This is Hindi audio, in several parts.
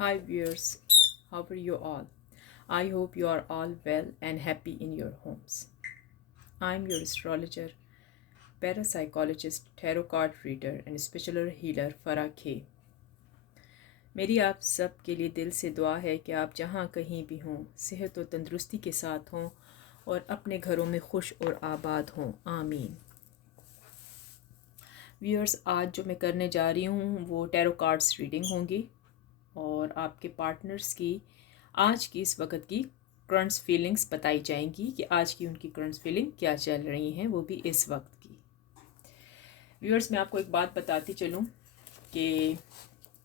Hi viewers, how are you all? I hope you are all well and happy in your homes. I'm your astrologer, parapsychologist, tarot card reader and spiritual healer Farah K. मेरी आप सब के लिए दिल से दुआ है कि आप जहाँ कहीं भी हों सेहत और तंदुरुस्ती के साथ हों और अपने घरों में खुश और आबाद हों। आमीन। व्यूअर्स, आज जो मैं करने जा रही हूँ वो टैरो कार्ड्स रीडिंग होंगी और आपके पार्टनर्स की आज की इस वक्त की करंट फीलिंग्स बताई जाएंगी कि आज की उनकी करंट फीलिंग क्या चल रही हैं, वो भी इस वक्त की। व्यूअर्स, मैं आपको एक बात बताती चलूँ कि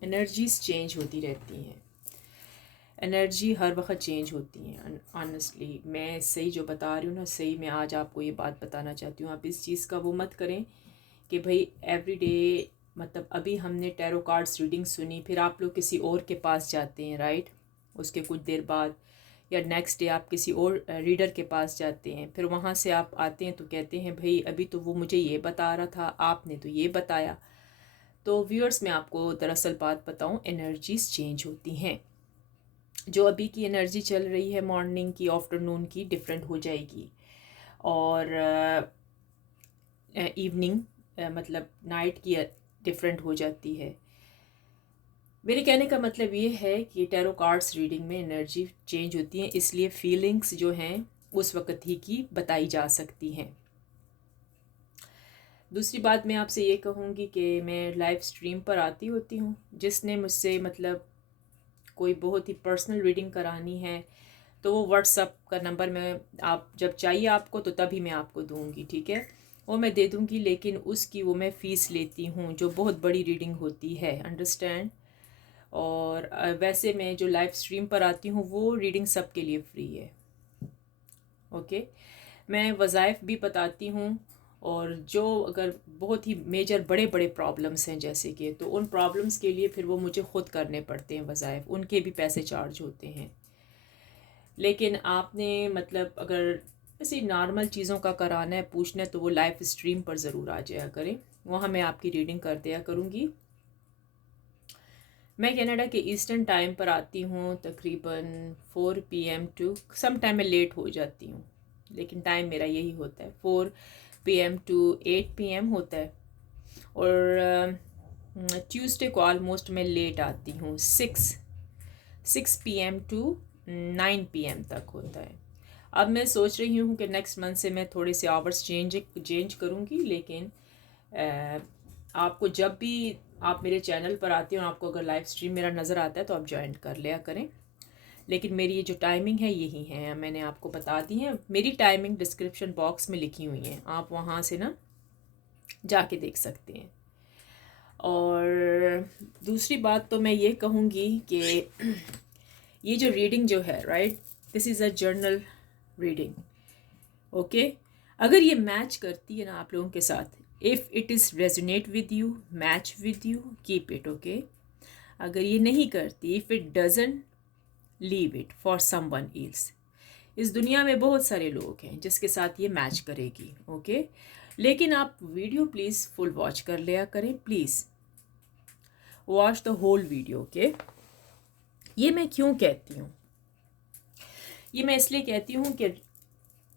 एनर्जीज चेंज होती रहती हैं। एनर्जी हर वक्त चेंज होती हैं। ऑनेस्टली मैं सही जो बता रही हूँ ना, सही मैं आज आपको ये बात बताना चाहती हूँ। आप इस चीज़ का वो मत करें कि भाई एवरी डे, मतलब अभी हमने टैरो कार्ड्स रीडिंग सुनी, फिर आप लोग किसी और के पास जाते हैं, राइट। उसके कुछ देर बाद या नेक्स्ट डे आप किसी और रीडर के पास जाते हैं, फिर वहाँ से आप आते हैं तो कहते हैं भाई अभी तो वो मुझे ये बता रहा था, आपने तो ये बताया। तो व्यूअर्स, मैं आपको दरअसल बात बताऊँ, एनर्जीज चेंज होती हैं। जो अभी की एनर्जी चल रही है मॉर्निंग की, आफ्टरनून की डिफरेंट हो जाएगी और इवनिंग मतलब नाइट की डिफरेंट हो जाती है। मेरे कहने का मतलब ये है कि टैरो कार्ड्स रीडिंग में एनर्जी चेंज होती है, इसलिए फीलिंग्स जो हैं उस वक्त ही की बताई जा सकती हैं। दूसरी बात मैं आपसे ये कहूँगी कि मैं लाइव स्ट्रीम पर आती होती हूँ। जिसने मुझसे मतलब कोई बहुत ही पर्सनल रीडिंग करानी है तो वो व्हाट्सअप का नंबर मैं, आप जब चाहिए आपको तो तभी मैं आपको दूँगी, ठीक है। वो मैं दे दूँगी, लेकिन उसकी वो मैं फ़ीस लेती हूँ जो बहुत बड़ी रीडिंग होती है, अंडरस्टैंड। और वैसे मैं जो लाइव स्ट्रीम पर आती हूँ वो रीडिंग सब के लिए फ्री है, ओके। मैं वज़ाइफ भी बताती हूँ और जो अगर बहुत ही मेजर बड़े बड़े प्रॉब्लम्स हैं जैसे कि, तो उन प्रॉब्लम्स के लिए फिर वो मुझे ख़ुद करने पड़ते हैं वज़ाइफ, उनके भी पैसे चार्ज होते हैं। लेकिन आपने मतलब अगर ऐसी नॉर्मल चीज़ों का कराना है, पूछना है, तो वो लाइव स्ट्रीम पर ज़रूर आ जाया करें, वहाँ मैं आपकी रीडिंग कर दिया करूँगी। मैं कनाडा के ईस्टर्न टाइम पर आती हूँ तकरीबन 4 PM टू, सम टाइम मैं लेट हो जाती हूँ लेकिन टाइम मेरा यही होता है, 4 PM टू 8 PM होता है। और ट्यूसडे को ऑलमोस्ट मैं लेट आती हूँ, 6 PM टू 9 PM तक होता है। अब मैं सोच रही हूँ कि नेक्स्ट मंथ से मैं थोड़े से आवर्स चेंज करूँगी, लेकिन आपको जब भी आप मेरे चैनल पर आते हो, आपको अगर लाइव स्ट्रीम मेरा नज़र आता है तो आप ज्वाइन कर लिया करें। लेकिन मेरी ये जो टाइमिंग है यही है, मैंने आपको बता दी है। मेरी टाइमिंग डिस्क्रिप्शन बॉक्स में लिखी हुई है, आप वहाँ से ना जाके देख सकते हैं। और दूसरी बात तो मैं ये कहूँगी कि ये जो रीडिंग जो है, right, this is a journal reading, okay. अगर ये मैच करती है ना आप लोगों के साथ, if it is resonate with you, match with you, keep it, okay. अगर ये नहीं करती, if it doesn't, leave it for someone else. इस दुनिया में बहुत सारे लोग हैं जिसके साथ ये मैच करेगी, ओके। लेकिन आप वीडियो प्लीज़ फुल वॉच कर लिया करें, please watch the whole video, okay. ये मैं क्यों कहती हूँ, ये मैं इसलिए कहती हूँ कि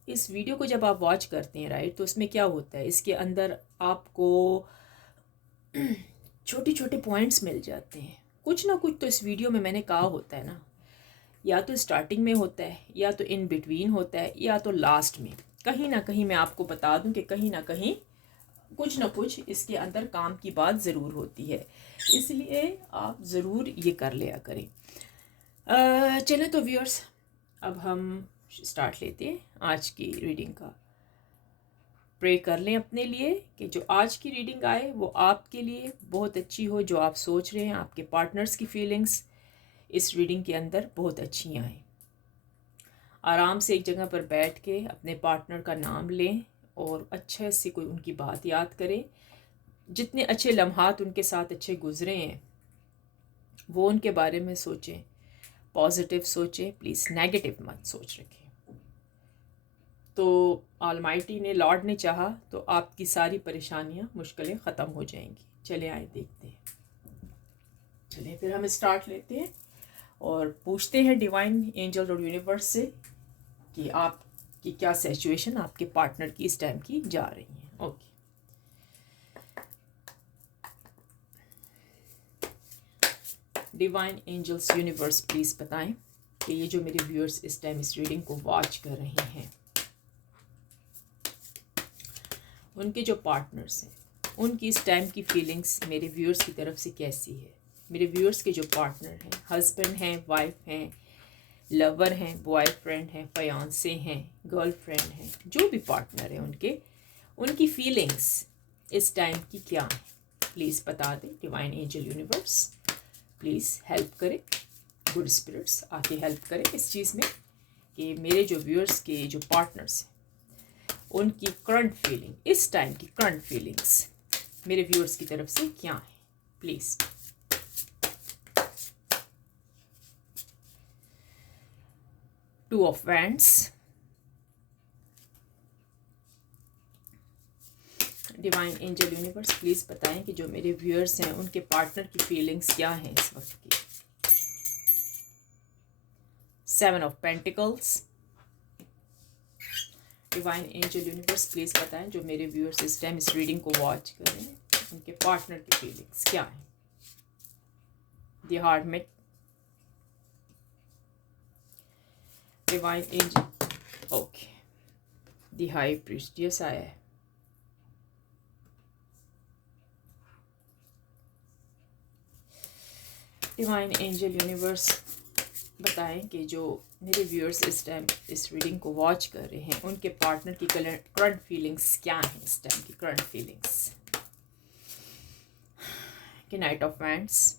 इस वीडियो को जब आप वॉच करते हैं, राइट, तो उसमें क्या होता है, इसके अंदर आपको छोटे छोटे पॉइंट्स मिल जाते हैं। कुछ ना कुछ तो इस वीडियो में मैंने कहा होता है ना, या तो स्टार्टिंग में होता है, या तो इन बिटवीन होता है, या तो लास्ट में। कहीं ना कहीं मैं आपको बता दूं कि कहीं ना कहीं कुछ ना कुछ इसके अंदर काम की बात ज़रूर होती है, इसलिए आप ज़रूर ये कर लिया करें। चले तो व्यूअर्स, अब हम स्टार्ट लेते हैं आज की रीडिंग का। प्रे कर लें अपने लिए कि जो आज की रीडिंग आए वो आपके लिए बहुत अच्छी हो, जो आप सोच रहे हैं, आपके पार्टनर्स की फीलिंग्स इस रीडिंग के अंदर बहुत अच्छी आएँ। आराम से एक जगह पर बैठ के अपने पार्टनर का नाम लें और अच्छे से कोई उनकी बात याद करें। जितने अच्छे लम्हात उनके साथ अच्छे गुजरे हैं वो उनके बारे में सोचें, पॉजिटिव सोचें, प्लीज़ नेगेटिव मत सोच रखें। तो ऑलमाइटी ने, लॉर्ड ने चाहा तो आपकी सारी परेशानियां, मुश्किलें ख़त्म हो जाएंगी। चले आए देखते हैं, चलिए फिर हम स्टार्ट लेते हैं। और पूछते हैं डिवाइन एंजल और यूनिवर्स से कि आपकी क्या सिचुएशन आपके पार्टनर की इस टाइम की जा रही है। Okay, divine angels universe please बताएं कि ये जो मेरे व्यूअर्स इस टाइम इस रीडिंग को वॉच कर रहे हैं, उनके जो पार्टनर्स हैं, उनकी इस टाइम की फीलिंग्स मेरे व्यूअर्स की तरफ से कैसी है। मेरे व्यूअर्स के जो पार्टनर हैं, हस्बैंड हैं, वाइफ हैं, लवर हैं, बॉयफ्रेंड हैं, फयांसे हैं, गर्लफ्रेंड हैं, जो भी पार्टनर है उनकी फीलिंग्स इस टाइम की क्या है, प्लीज़ बता दें। Divine angel universe please help करें, गुड स्पिरिट्स आके हेल्प करें इस चीज़ में कि मेरे जो व्यूअर्स के जो पार्टनर्स हैं उनकी करंट फीलिंग, इस टाइम की करंट फीलिंग्स मेरे व्यूअर्स की तरफ से क्या है, please. Two of wands, divine angel universe please बताएं कि जो मेरे व्यूअर्स हैं उनके पार्टनर की फीलिंग्स क्या हैं इस वक्त की। Seven of pentacles, divine angel universe please बताएं जो मेरे व्यूअर्स इस टाइम इस रीडिंग को वॉच कर रहे हैं उनके पार्टनर की फीलिंग्स क्या है। The heartmate, divine angel, okay, the high priestess आया है। डिवाइन एंजल यूनिवर्स बताएं कि जो मेरे व्यूअर्स इस टाइम इस रीडिंग को वॉच कर रहे हैं उनके पार्टनर की करंट फीलिंग्स क्या हैं इस टाइम की करंट फीलिंग्स। कि night of wands,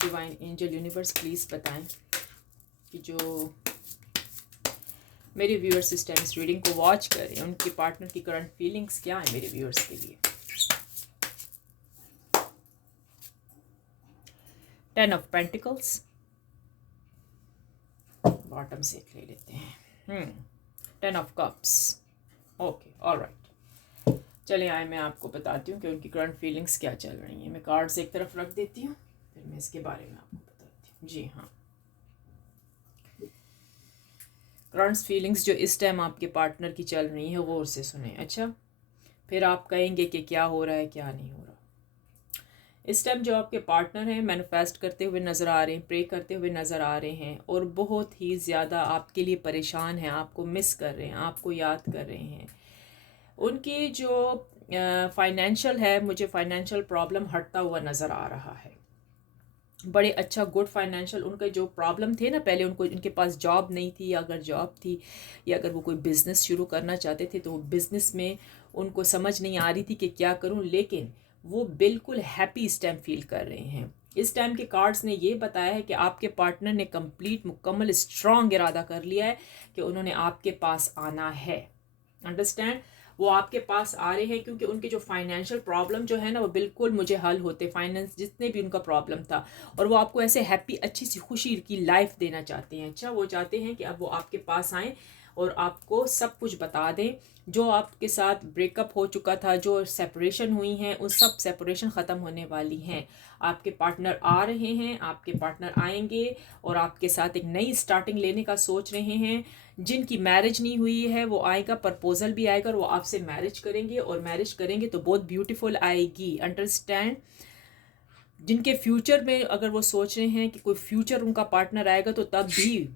divine angel universe please बताएं कि जो मेरे व्यूअर्स इस टाइम इस रीडिंग को वॉच कर रहे हैं उनके पार्टनर की करंट फीलिंग्स क्या हैं मेरे व्यूअर्स के लिए। टेन ऑफ पेंटिकल्स, बॉटम से ले लेते हैं। Ten of cups, okay, alright. चलिए आए मैं आपको बताती हूँ कि उनकी करंट फीलिंग्स क्या चल रही हैं। मैं कार्ड्स एक तरफ रख देती हूँ, फिर मैं इसके बारे में आपको बताती हूँ। जी हाँ, करंट फीलिंग्स जो इस टाइम आपके पार्टनर की चल रही है गौर से सुने, अच्छा, फिर आप कहेंगे कि क्या हो रहा है क्या नहीं हो रहा। इस टाइम जो आपके पार्टनर हैं मैनिफेस्ट करते हुए नज़र आ रहे हैं, प्रे करते हुए नज़र आ रहे हैं और बहुत ही ज़्यादा आपके लिए परेशान हैं, आपको मिस कर रहे हैं, आपको याद कर रहे हैं। उनकी जो फाइनेंशियल है, मुझे फाइनेंशियल प्रॉब्लम हटता हुआ नज़र आ रहा है। बड़े अच्छा गुड फाइनेंशियल, उनका जो प्रॉब्लम थे ना पहले, उनको इनके पास जॉब नहीं थी, या अगर जॉब थी या अगर वो कोई बिज़नेस शुरू करना चाहते थे तो वो बिज़नेस में उनको समझ नहीं आ रही थी कि क्या करूं, लेकिन वो बिल्कुल हैप्पी इस टाइम फील कर रहे हैं। इस टाइम के कार्ड्स ने ये बताया है कि आपके पार्टनर ने कंप्लीट मुकम्मल स्ट्रॉन्ग इरादा कर लिया है कि उन्होंने आपके पास आना है। अंडरस्टैंड, वो आपके पास आ रहे हैं क्योंकि उनके जो फाइनेंशियल प्रॉब्लम जो है ना वो बिल्कुल मुझे हल होते, फाइनेंस जितने भी उनका प्रॉब्लम था, और वो आपको ऐसे हैप्पी अच्छी सी खुशी की लाइफ देना चाहते हैं। अच्छा, वो चाहते हैं कि अब वो आपके पास आएँ और आपको सब कुछ बता दें। जो आपके साथ ब्रेकअप हो चुका था, जो सेपरेशन हुई हैं, उस सब सेपरेशन ख़त्म होने वाली हैं। आपके पार्टनर आ रहे हैं, आपके पार्टनर आएंगे और आपके साथ एक नई स्टार्टिंग लेने का सोच रहे हैं। जिनकी मैरिज नहीं हुई है वो आएगा, प्रपोजल भी आएगा और वो आपसे मैरिज करेंगे, और मैरिज करेंगे तो बहुत ब्यूटीफुल आएगी। अंडरस्टैंड, जिनके फ्यूचर में अगर वो सोच रहे हैं कि कोई फ्यूचर उनका पार्टनर आएगा तो तब भी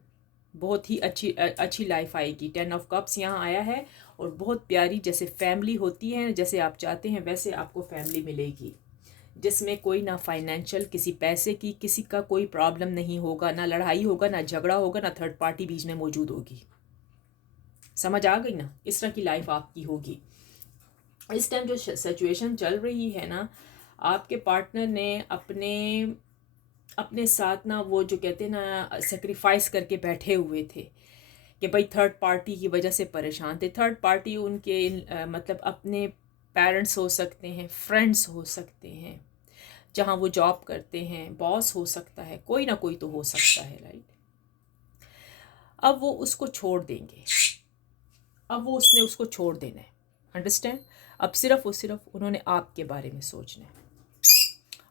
बहुत ही अच्छी लाइफ आएगी। टेन ऑफ कप्स यहाँ आया है और बहुत प्यारी, जैसे फैमिली होती है, जैसे आप चाहते हैं वैसे आपको फैमिली मिलेगी, जिसमें कोई ना फाइनेंशियल, किसी पैसे की, किसी का कोई प्रॉब्लम नहीं होगा, ना लड़ाई होगा, ना झगड़ा होगा, ना थर्ड पार्टी बीच में मौजूद होगी। समझ आ गई ना, इस तरह की लाइफ आपकी होगी। इस टाइम जो सिचुएशन चल रही है ना, आपके पार्टनर ने अपने साथ ना वो जो कहते हैं ना सेक्रीफाइस करके बैठे हुए थे कि भाई थर्ड पार्टी की वजह से परेशान थे। थर्ड पार्टी उनके मतलब अपने पेरेंट्स हो सकते हैं, फ्रेंड्स हो सकते हैं, जहाँ वो जॉब करते हैं, बॉस हो सकता है, कोई ना कोई तो हो सकता है, राइट। अब वो उसको छोड़ देंगे, अब वो उसने उसको छोड़ देना है। अंडरस्टैंड, अब सिर्फ उन्होंने आपके बारे में सोचना है।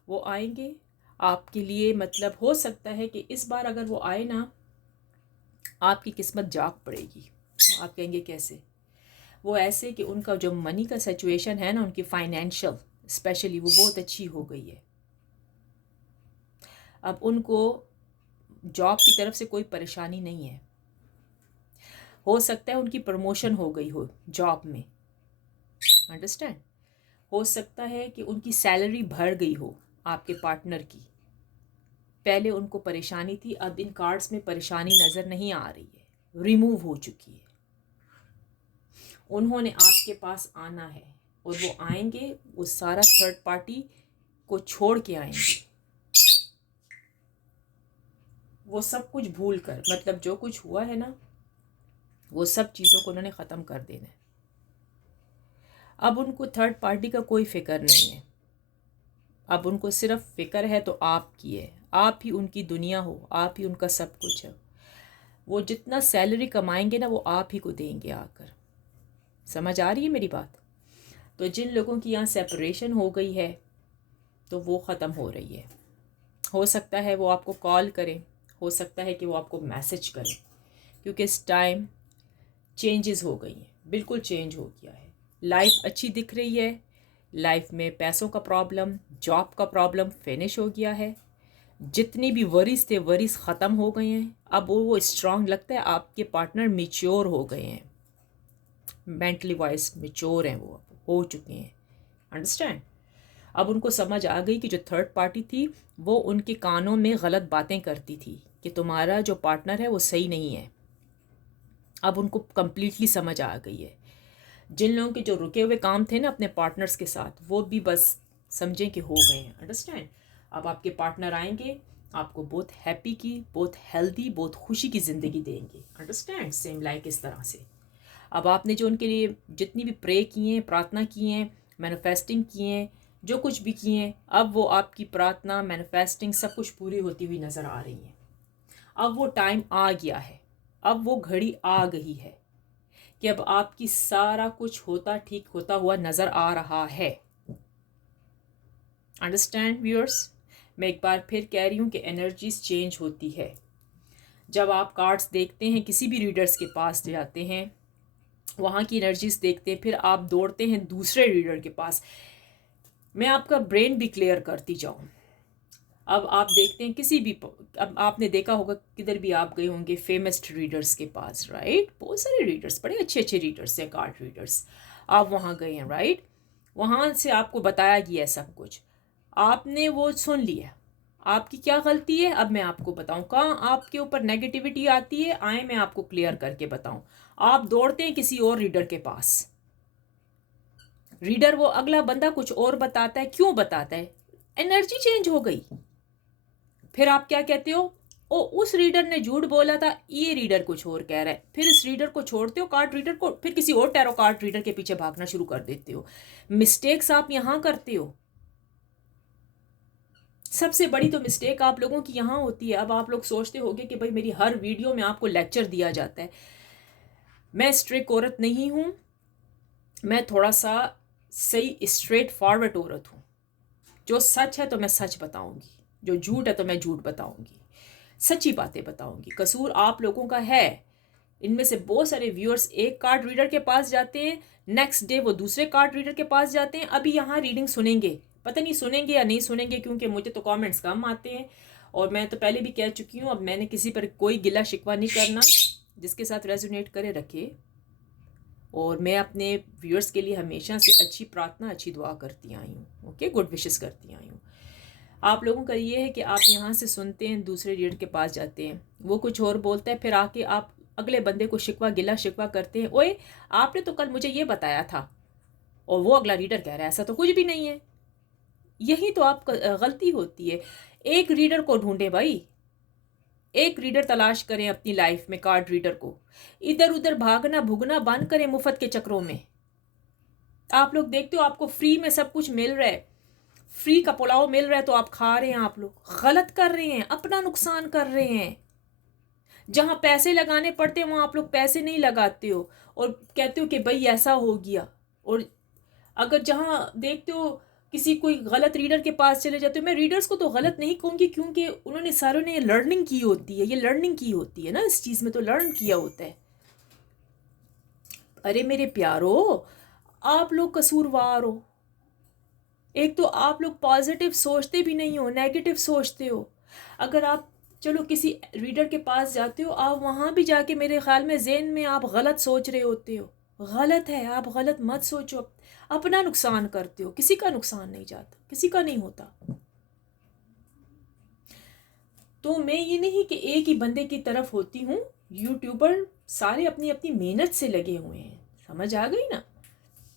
वो आएंगे आपके लिए, मतलब हो सकता है कि इस बार अगर वो आए ना, आपकी किस्मत जाग पड़ेगी। आप कहेंगे कैसे? वो ऐसे कि उनका जो मनी का सिचुएशन है ना, उनकी फाइनेंशियल स्पेशली, वो बहुत अच्छी हो गई है। अब उनको जॉब की तरफ से कोई परेशानी नहीं है। हो सकता है उनकी प्रमोशन हो गई हो जॉब में, अंडरस्टैंड। हो सकता है कि उनकी सैलरी बढ़ गई हो आपके पार्टनर की। पहले उनको परेशानी थी, अब इन कार्ड्स में परेशानी नज़र नहीं आ रही है, रिमूव हो चुकी है। उन्होंने आपके पास आना है और वो आएंगे, वो सारा थर्ड पार्टी को छोड़ के आएंगे। वो सब कुछ भूल कर, मतलब जो कुछ हुआ है ना, वो सब चीज़ों को उन्होंने ख़त्म कर देना है। अब उनको थर्ड पार्टी का कोई फिक्र नहीं है। अब उनको सिर्फ फिक्र है तो आपकी है। आप ही उनकी दुनिया हो, आप ही उनका सब कुछ है। वो जितना सैलरी कमाएंगे ना, वो आप ही को देंगे आकर। समझ आ रही है मेरी बात? तो जिन लोगों की यहाँ सेपरेशन हो गई है तो वो ख़त्म हो रही है। हो सकता है वो आपको कॉल करें, हो सकता है कि वो आपको मैसेज करें, क्योंकि इस टाइम चेंजेस हो गई हैं, बिल्कुल चेंज हो गया है। लाइफ अच्छी दिख रही है, लाइफ में पैसों का प्रॉब्लम, जॉब का प्रॉब्लम फिनिश हो गया है। जितनी भी वरीज थे, वरीज ख़त्म हो गए हैं। अब वो स्ट्रांग लगता है, आपके पार्टनर मेच्योर हो गए हैं, मेंटली वाइज मेच्योर हैं, वो हो चुके हैं, अंडरस्टैंड। अब उनको समझ आ गई कि जो थर्ड पार्टी थी वो उनके कानों में गलत बातें करती थी कि तुम्हारा जो पार्टनर है वो सही नहीं है। अब उनको कम्प्लीटली समझ आ गई है। जिन लोगों के जो रुके हुए काम थे ना अपने पार्टनर्स के साथ, वो भी बस समझें कि हो गए हैं, अंडरस्टैंड। अब आपके पार्टनर आएंगे, आपको बहुत हैप्पी की, बहुत हेल्दी, बहुत खुशी की ज़िंदगी देंगे, अंडरस्टैंड। सेम लाइक इस तरह से अब आपने जो उनके लिए जितनी भी प्रे किए हैं, प्रार्थना की हैं, मैनिफेस्टिंग किए हैं, जो कुछ भी किए हैं, अब वो आपकी प्रार्थना, मैनिफेस्टिंग सब कुछ पूरी होती हुई नज़र आ रही है। अब वो टाइम आ गया है, अब वो घड़ी आ गई है कि अब आपकी सारा कुछ होता ठीक होता हुआ नज़र आ रहा है, अंडरस्टैंड व्यूअर्स। मैं एक बार फिर कह रही हूँ कि एनर्जीज चेंज होती है। जब आप कार्ड्स देखते हैं, किसी भी रीडर्स के पास जाते हैं, वहाँ की एनर्जीज देखते हैं, फिर आप दौड़ते हैं दूसरे रीडर के पास। मैं आपका ब्रेन भी क्लियर करती जाऊँ। अब आप देखते हैं किसी भी, अब आपने देखा होगा किधर भी आप गए होंगे फेमस रीडर्स के पास, राइट। बहुत सारे रीडर्स, बड़े अच्छे अच्छे रीडर्स हैं, कार्ड रीडर्स। आप वहाँ गए हैं, राइट। वहाँ से आपको बताया गया है सब कुछ, आपने वो सुन लिया। आपकी क्या गलती है, अब मैं आपको बताऊं। कहाँ आपके ऊपर नेगेटिविटी आती है, आए मैं आपको क्लियर करके बताऊं। आप दौड़ते हैं किसी और रीडर के पास, रीडर वो अगला बंदा कुछ और बताता है। क्यों बताता है? एनर्जी चेंज हो गई। फिर आप क्या कहते हो? ओ, उस रीडर ने झूठ बोला था, ये रीडर कुछ और कह रहा है। फिर इस रीडर को छोड़ते हो, कार्ड रीडर को, फिर किसी और टैरो कार्ड रीडर के पीछे भागना शुरू कर देते हो। मिस्टेक्स आप यहां करते हो। सबसे बड़ी तो मिस्टेक आप लोगों की यहाँ होती है। अब आप लोग सोचते होंगे कि भाई मेरी हर वीडियो में आपको लेक्चर दिया जाता है। मैं स्ट्रिक्ट औरत नहीं हूँ, मैं थोड़ा सा सही स्ट्रेट फॉरवर्ड औरत हूँ। जो सच है तो मैं सच बताऊंगी, जो झूठ है तो मैं झूठ बताऊंगी, सच्ची बातें बताऊंगी। कसूर आप लोगों का है। इनमें से बहुत सारे व्यूअर्स एक कार्ड रीडर के पास जाते हैं, नेक्स्ट डे वो दूसरे कार्ड रीडर के पास जाते हैं। अभी यहाँ रीडिंग सुनेंगे, पता नहीं सुनेंगे या नहीं सुनेंगे, क्योंकि मुझे तो कमेंट्स कम आते हैं। और मैं तो पहले भी कह चुकी हूँ, अब मैंने किसी पर कोई गिला शिकवा नहीं करना। जिसके साथ रेजोनेट करे रखे। और मैं अपने व्यूअर्स के लिए हमेशा से अच्छी प्रार्थना, अच्छी दुआ करती आई हूँ, ओके, गुड विशेस करती आई हूँ। आप लोगों का ये है कि आप यहाँ से सुनते हैं, दूसरे रीडर के पास जाते हैं, वो कुछ और बोलता है, फिर आके आप अगले बंदे को शिकवा गिला शिकवा करते हैं। ओए, आपने तो कल मुझे ये बताया था, और वो अगला रीडर कह रहा है ऐसा तो कुछ भी नहीं है। यही तो आप गलती होती है। एक रीडर को ढूंढे भाई, एक रीडर तलाश करें अपनी लाइफ में, कार्ड रीडर को। इधर उधर भागना भुगना बंद करें मुफ्त के चक्रों में। आप लोग देखते हो आपको फ्री में सब कुछ मिल रहा है, फ्री का पुलाव मिल रहा है तो आप खा रहे हैं। आप लोग गलत कर रहे हैं, अपना नुकसान कर रहे हैं। जहां पैसे लगाने पड़ते हैं वहां आप लोग पैसे नहीं लगाते हो और कहते हो कि भाई ऐसा हो गया। और अगर जहां देखते हो किसी कोई गलत रीडर के पास चले जाते हो, मैं रीडर्स को तो गलत नहीं कहूँगी क्योंकि उन्होंने सारों ने लर्निंग की होती है, ये लर्निंग की होती है ना, इस चीज़ में तो लर्न किया होता है। अरे मेरे प्यारो, आप लोग कसूरवार हो। एक तो आप लोग पॉजिटिव सोचते भी नहीं हो, नेगेटिव सोचते हो। अगर आप चलो किसी रीडर के पास जाते हो, आप वहाँ भी जाके मेरे ख्याल में ज़हन में आप गलत सोच रहे होते हो। गलत है, आप गलत मत सोचो, अपना नुकसान करते हो, किसी का नुकसान नहीं जाता, किसी का नहीं होता। तो मैं ये नहीं कि एक ही बंदे की तरफ होती हूँ, यूट्यूबर सारे अपनी अपनी मेहनत से लगे हुए हैं, समझ आ गई ना।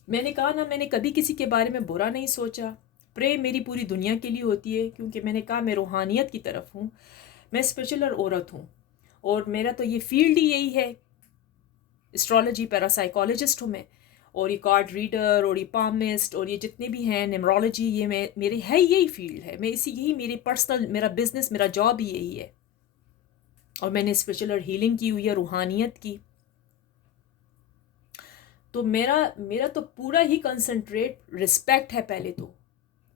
मैंने कहा ना, मैंने कभी किसी के बारे में बुरा नहीं सोचा। प्रे मेरी पूरी दुनिया के लिए होती है, क्योंकि मैंने कहा मैं रूहानियत की तरफ हूँ, मैं स्पिरिचुअल औरत हूँ, और मेरा तो ये फील्ड ही यही है, एस्ट्रोलॉजी, पैरासाइकोलॉजिस्ट हूँ मैं, और ये कार्ड रीडर और ये पामिस्ट और ये जितने भी हैं, न्यूमरोलॉजी, ये मेरे है, यही फील्ड है, मैं इसी, यही मेरी पर्सनल, मेरा बिजनेस, मेरा जॉब ही यही है। और मैंने स्पिरिचुअल हीलिंग की हुई है, रूहानियत की। तो मेरा तो पूरा ही कंसंट्रेट रिस्पेक्ट है पहले तो,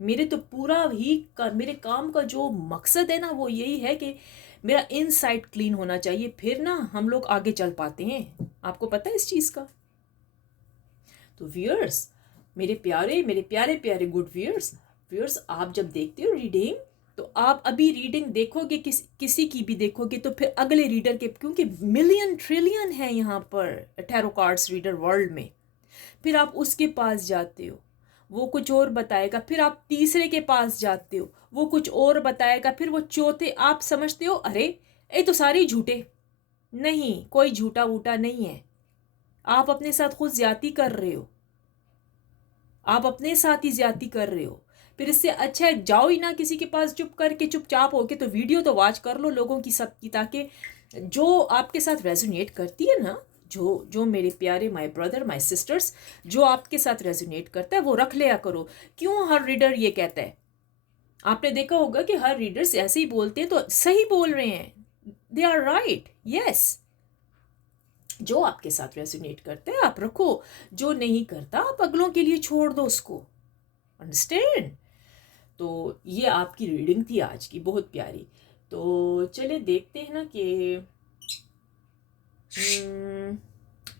मेरे तो पूरा ही मेरे काम का जो मकसद है ना, वो यही है कि मेरा इनसाइड क्लीन होना चाहिए, फिर ना हम लोग आगे चल पाते हैं। आपको पता है इस चीज़ का। तो व्यूअर्स, मेरे प्यारे प्यारे गुड व्यूअर्स, आप जब देखते हो रीडिंग, तो आप अभी रीडिंग देखोगे, किसी की भी देखोगे, तो फिर अगले रीडर के, क्योंकि मिलियन ट्रिलियन है यहाँ पर टैरो कार्ड्स रीडर वर्ल्ड में, फिर आप उसके पास जाते हो, वो कुछ और बताएगा, फिर आप तीसरे के पास जाते हो, वो कुछ और बताएगा, फिर वो चौथे, आप समझते हो अरे ये तो सारे झूठे। नहीं, कोई झूठा वूठा नहीं है, आप अपने साथ खुद ज्यादती कर रहे हो, आप अपने साथ ही ज्यादती कर रहे हो। फिर इससे अच्छा है जाओ ही ना किसी के पास, चुप करके चुपचाप होके तो वीडियो तो वॉच कर लो लोगों की, सबकी, ताकि जो आपके साथ रेजोनेट करती है ना, जो जो मेरे प्यारे माय ब्रदर माय सिस्टर्स, जो आपके साथ रेजोनेट करता है वो रख लिया करो। क्यों हर रीडर ये कहता है? आपने देखा होगा कि हर रीडर्स ऐसे ही बोलते हैं, तो सही बोल रहे हैं, दे आर राइट, यस। जो आपके साथ रेजोनेट करता है आप रखो, जो नहीं करता आप अगलों के लिए छोड़ दो उसको, अंडरस्टैंड। तो ये आपकी रीडिंग थी आज की, बहुत प्यारी। तो चले देखते हैं ना कि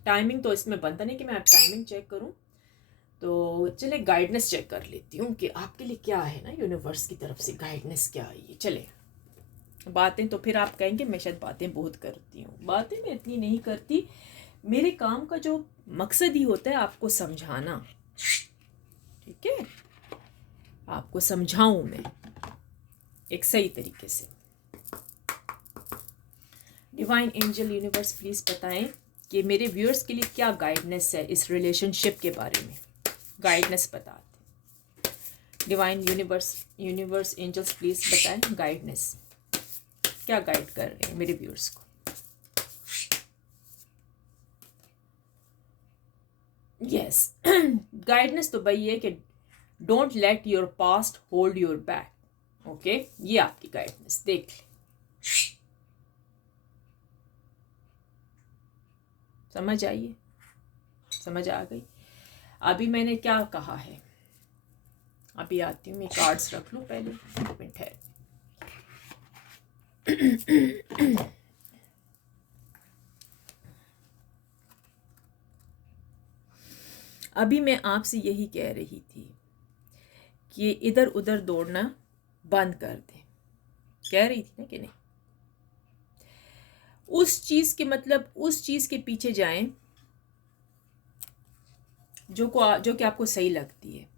टाइमिंग तो इसमें बनता नहीं कि मैं टाइमिंग चेक करूं, तो चले गाइडनेस चेक कर लेती हूँ कि आपके लिए क्या है ना, यूनिवर्स की तरफ से गाइडनेस क्या है ये। चले, बातें तो फिर आप कहेंगे मैं शायद बातें बहुत करती हूँ, बातें मैं इतनी नहीं करती, मेरे काम का जो मकसद ही होता है आपको समझाना, ठीक है, आपको समझाऊं मैं एक सही तरीके से। डिवाइन एंजल यूनिवर्स प्लीज़ बताएं कि मेरे व्यूअर्स के लिए क्या गाइडनेस है इस रिलेशनशिप के बारे में, गाइडनेस बताते। डिवाइन यूनिवर्स एंजल्स प्लीज़ बताएं गाइडनेस, क्या गाइड कर रहे हैं मेरे व्यूअर्स को। यस, गाइडनेस तो भाई है कि don't let your past hold your back. Okay, ये आपकी गाइडनेस, देख ले, समझ आइए, समझ आ गई। अभी मैंने क्या कहा है, अभी आती हूँ, मैं कार्ड्स रख लूँ पहले, एक मिनट है। अभी मैं आपसे यही कह रही थी कि इधर उधर दौड़ना बंद कर दें, कह रही थी ना कि नहीं, उस चीज़ के मतलब उस चीज़ के पीछे जाएं जो कि आपको सही लगती है।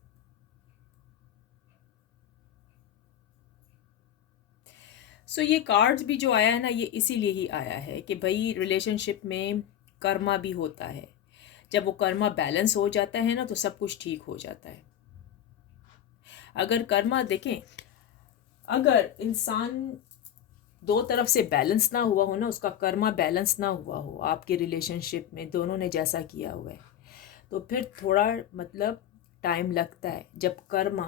सो ये कार्ड्स भी जो आया है ना, ये इसीलिए ही आया है कि भाई रिलेशनशिप में कर्मा भी होता है, जब वो कर्मा बैलेंस हो जाता है ना तो सब कुछ ठीक हो जाता है। अगर कर्मा देखें, अगर इंसान दो तरफ से बैलेंस ना हुआ हो ना, उसका कर्मा बैलेंस ना हुआ हो, आपके रिलेशनशिप में दोनों ने जैसा किया हुआ है, तो फिर थोड़ा मतलब टाइम लगता है। जब कर्मा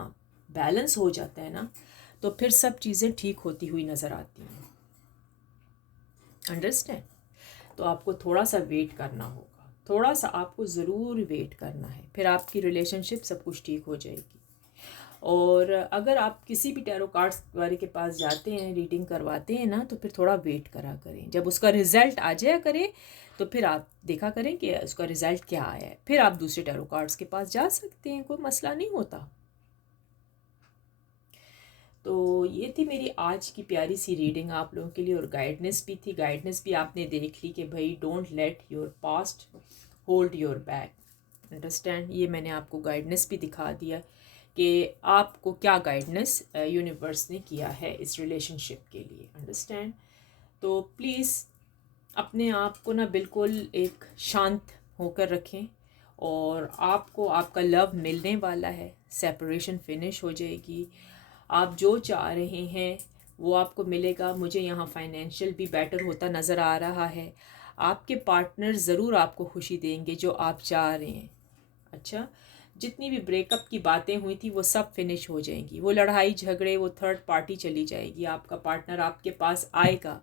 बैलेंस हो जाता है ना, तो फिर सब चीज़ें ठीक होती हुई नज़र आती हैं, अंडरस्टैंड। तो आपको थोड़ा सा वेट करना होगा, थोड़ा सा आपको ज़रूर वेट करना है, फिर आपकी रिलेशनशिप सब कुछ ठीक हो जाएगी। और अगर आप किसी भी टैरो कार्ड्स वाले के पास जाते हैं, रीडिंग करवाते हैं ना, तो फिर थोड़ा वेट करा करें। जब उसका रिज़ल्ट आ जाया करे तो फिर आप देखा करें कि उसका रिज़ल्ट क्या आया है, फिर आप दूसरे टैरो कार्ड्स के पास जा सकते हैं, कोई मसला नहीं होता। तो ये थी मेरी आज की प्यारी सी रीडिंग आप लोगों के लिए, और गाइडनेस भी थी। गाइडनेस भी आपने देख ली कि भाई don't let your past hold your back, understand. ये मैंने आपको गाइडनेस भी दिखा दिया कि आपको क्या गाइडनेस यूनिवर्स ने किया है इस रिलेशनशिप के लिए, अंडरस्टैंड। तो प्लीज़ अपने आप को ना बिल्कुल एक शांत होकर रखें, और आपको आपका लव मिलने वाला है, सेपरेशन फिनिश हो जाएगी, आप जो चाह रहे हैं वो आपको मिलेगा। मुझे यहाँ फाइनेंशियल भी बेटर होता नज़र आ रहा है। आपके पार्टनर ज़रूर आपको खुशी देंगे जो आप चाह रहे हैं। अच्छा, जितनी भी ब्रेकअप की बातें हुई थी वो सब फिनिश हो जाएंगी, वो लड़ाई झगड़े, वो थर्ड पार्टी चली जाएगी, आपका पार्टनर आपके पास आएगा।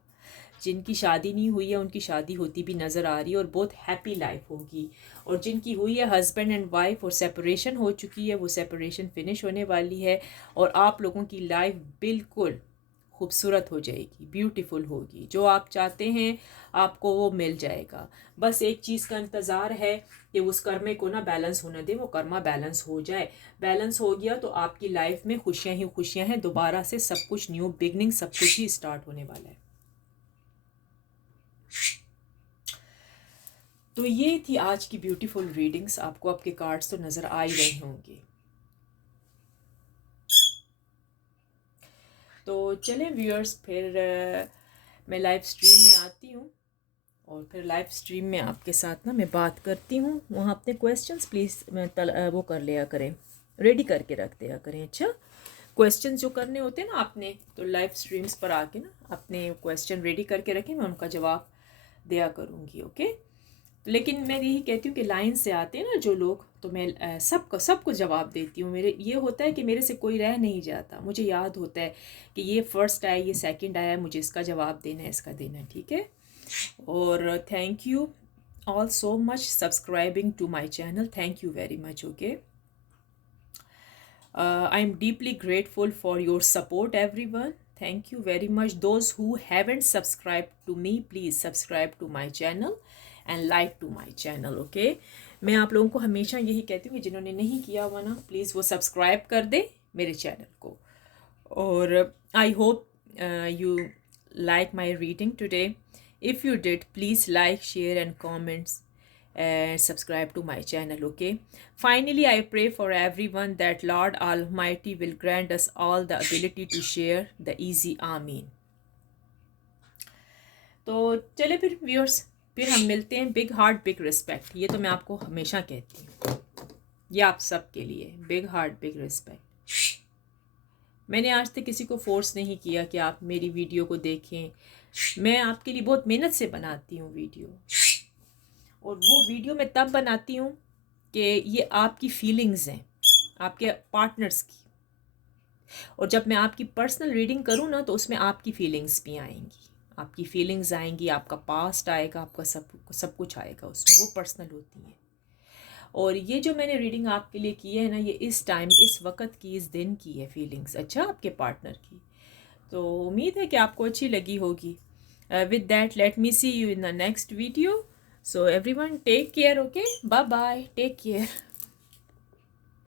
जिनकी शादी नहीं हुई है उनकी शादी होती भी नज़र आ रही है, और बहुत हैप्पी लाइफ होगी। और जिनकी हुई है हस्बैंड एंड वाइफ और सेपरेशन हो चुकी है, वो सेपरेशन फिनिश होने वाली है, और आप लोगों की लाइफ बिल्कुल खूबसूरत हो जाएगी, ब्यूटीफुल होगी। जो आप चाहते हैं आपको वो मिल जाएगा। बस एक चीज़ का इंतज़ार है कि उस कर्मे को ना बैलेंस होने दें, वो कर्मा बैलेंस हो जाए। बैलेंस हो गया तो आपकी लाइफ में खुशियाँ ही खुशियाँ हैं, दोबारा से सब कुछ न्यू बिगनिंग, सब कुछ ही स्टार्ट होने वाला है। तो ये थी आज की ब्यूटीफुल रीडिंग्स। आपको आपके कार्ड्स तो नज़र आ ही रहे होंगे। तो चलें व्यूअर्स, फिर मैं लाइव स्ट्रीम में आती हूँ, और फिर लाइव स्ट्रीम में आपके साथ ना मैं बात करती हूँ। वहाँ अपने क्वेश्चंस प्लीज़ वो कर लिया करें, रेडी करके रख दिया करें। अच्छा, क्वेश्चन जो करने होते हैं ना आपने, तो लाइव स्ट्रीम्स पर आके ना अपने क्वेश्चन रेडी करके रखें, मैं उनका जवाब दिया करूँगी। ओके, लेकिन मैं यही कहती हूँ कि लाइन से आते हैं ना जो लोग, तो मैं सबको जवाब देती हूँ। मेरे ये होता है कि मेरे से कोई रह नहीं जाता, मुझे याद होता है कि ये फर्स्ट आया, ये सेकंड आया, मुझे इसका जवाब देना है, इसका देना है, ठीक है। और thank you all so much subscribing to my channel, thank you very much. Okay, I am deeply grateful for your support everyone. Thank you very much. Those who haven't subscribed to me, please subscribe to my channel and like to my channel. Okay, मैं आप लोगों को हमेशा यही कहती हूँ कि जिन्होंने नहीं किया हुआ ना, प्लीज़ वो सब्सक्राइब कर दे मेरे चैनल को। और I hope you like my reading today. If you did, please like, share and comments and subscribe to my channel. Okay, finally I pray for everyone that Lord Almighty will grant us all the ability to share the easy. Amen. तो चले फिर व्यूअर्स, फिर हम मिलते हैं। बिग हार्ट बिग रिस्पेक्ट, ये तो मैं आपको हमेशा कहती हूँ, ये आप सब के लिए बिग हार्ट बिग रिस्पेक्ट। मैंने आज तक किसी को फोर्स नहीं किया कि आप मेरी वीडियो को देखें। मैं आपके लिए बहुत मेहनत से बनाती हूँ वीडियो, और वो वीडियो मैं तब बनाती हूँ कि ये आपकी फीलिंग्स हैं, आपके पार्टनर्स की। और जब मैं आपकी पर्सनल रीडिंग करूँ ना, तो उसमें आपकी फीलिंग्स भी आएंगी, आपकी फीलिंग्स आएंगी, आपका पास्ट आएगा, आपका सब कुछ आएगा उसमें, वो पर्सनल होती हैं। और ये जो मैंने रीडिंग आपके लिए की है ना, ये इस टाइम, इस वक्त की, इस दिन की है फीलिंग्स, अच्छा, आपके पार्टनर की। तो उम्मीद है कि आपको अच्छी लगी होगी। With that let me see you in the next video. So everyone take care. Okay, bye bye, take care.